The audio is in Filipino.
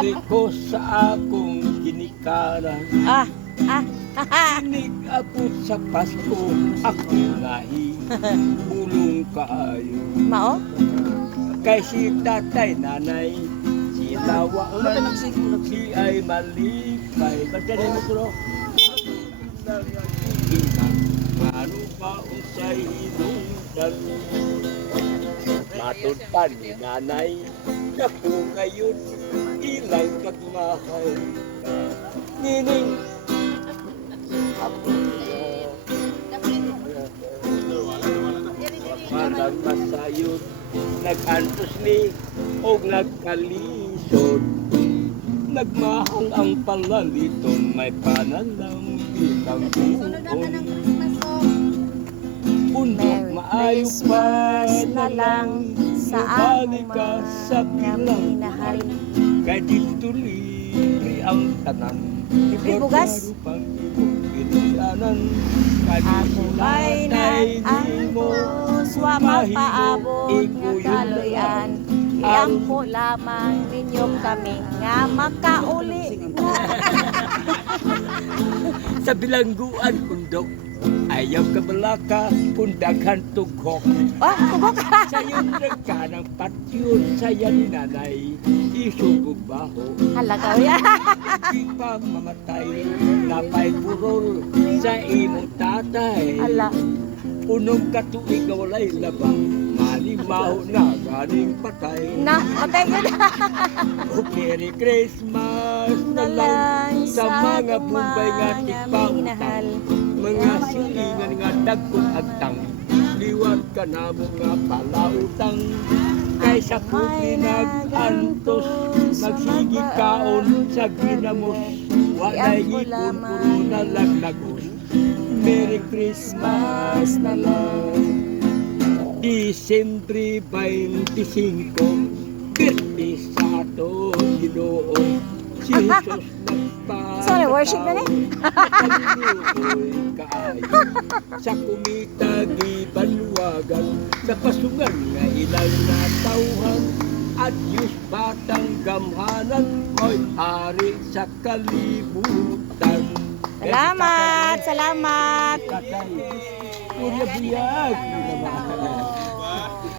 Balik ko sa akong ginikaran. Inig ako sa Pasko, akong lahi, bulong kaayo. Mao? Kay si tatay, nanay, si tawa man, si ay malipay. Basta rin mo bro. Ano pa unsay hinungdan? Matod pa ni nanay, naku ngayon, ilang kagmahal. Nining, Malang masayod, nag-antos ni o nagkalisod. Nagmahal ang palaliton, may panalang bilang buon. Undok maayo pa na lang, sa balik amo ka sa pilang. minahal. Kay dito libre ang tanan, bugas. pang ipilianan. Ako ay nag-antos, wa mapaabot nga kaloyan. Iampo lamang ninyo kami nga makauli. Sa bilangguan undok, ayaw ka malaka, pundaghan tughok. Tugok ka! Sa'yo ka ng patyon, saya ni nanay, isugog baho. Halaga yan. Di pa mamatay, napay purol sa imong tatay. Hala. Unong katuig ka walay labang, malimaw na galing patay. Na, matay yun. O Merry Christmas na lang sa mga bumbay nga tikpautang. Mga silingan nga dagkong agtang, liwat ka na mo nga palautang. Kaysa kupi nag-antos, magsigi kaon sa ginamos. Walay ipon, puro na laglagos. Merry Christmas na lang. Disyembre 25, birthday sa ato Ginoo. Si Jesus nagpapakaw. Sorry, worship na rin. Nakalimutoy kaayo. Sa kumita gibanwagan, sa pasungan nga ilang natawhan. At Diyos batang gamhanan, ko'y hari sa kalibutan. Salamat, salamat. Tatay, Kuya Buyag.